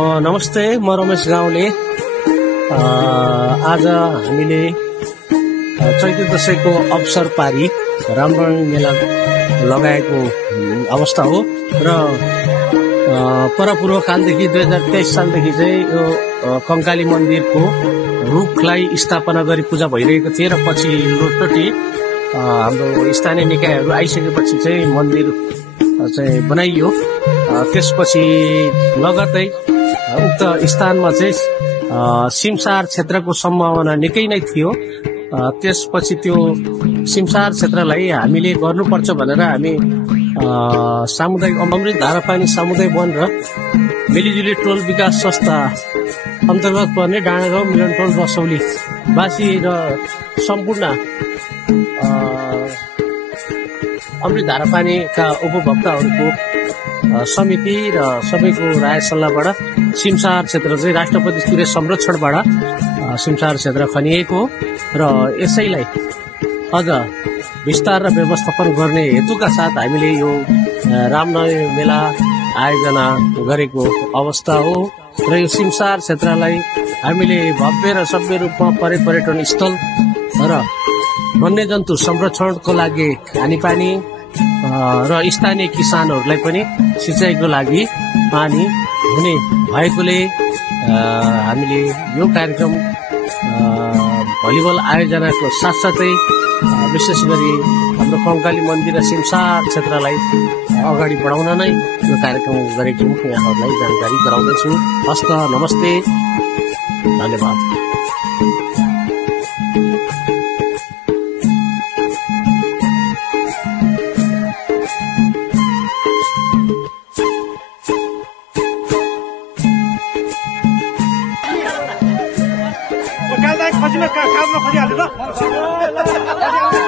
नमस्ते, म रमेश गाउँले। आज हामीले चैते दशैंको अवसर पारी रामनवमी मेला लगाएको अवस्था हो र परपूर्व कालदेखि 2023 सालदेखि चाहिँ यो कंकाली मन्दिरको रूखलाई स्थापना गरी पूजा भइरहेको थियो र पछि लोटोटी हाम्रो स्थानीय निकायहरू आइसकेपछि चाहिँ मन्दिर चाहिँ बनाइयो। त्यसपछि लगत्तै उक्त स्थानमा चाहिँ सिमसार क्षेत्रको सम्भावना निकै नै थियो। त्यसपछि त्यो सिमसार क्षेत्रलाई हामीले गर्नुपर्छ भनेर हामी सामुदायिक अमृत धारापानी सामुदायिक वन र मिलिजुली टोल विकास संस्था अन्तर्गत पर्ने डाँडागाउँ मिलन टोल रसौली वासी र सम्पूर्ण अमृत धारापानीका उपभोक्ताहरूको समिति र सबैको राय सल्लाहबाट सिमसार क्षेत्र चाहिँ राष्ट्रपति सूर्य संरक्षणबाट सिमसार क्षेत्र खनिएको र यसैलाई अझ विस्तार र व्यवस्थापन गर्ने हेतुका साथ हामीले यो रामनवमी मेला आयोजना गरेको अवस्था हो र यो सिमसार क्षेत्रलाई हामीले भव्य र सभ्य रूपमा पर्यटन स्थल र वन्यजन्तु संरक्षणको लागि खानेपानी र स्थानीय किसानहरूलाई पनि सिँचाइको लागि पानी हुने भएकोले हामीले यो कार्यक्रम भलिबल आयोजनाको साथसाथै विशेष गरी हाम्रो कंकाली मन्दिर र सिमसार क्षेत्रलाई अगाडि बढाउन नै यो कार्यक्रम गरेको यहाँहरूलाई जानकारी गराउँदैछु। हस्त नमस्ते, धन्यवाद। कालमा खोजिहाल्नु ल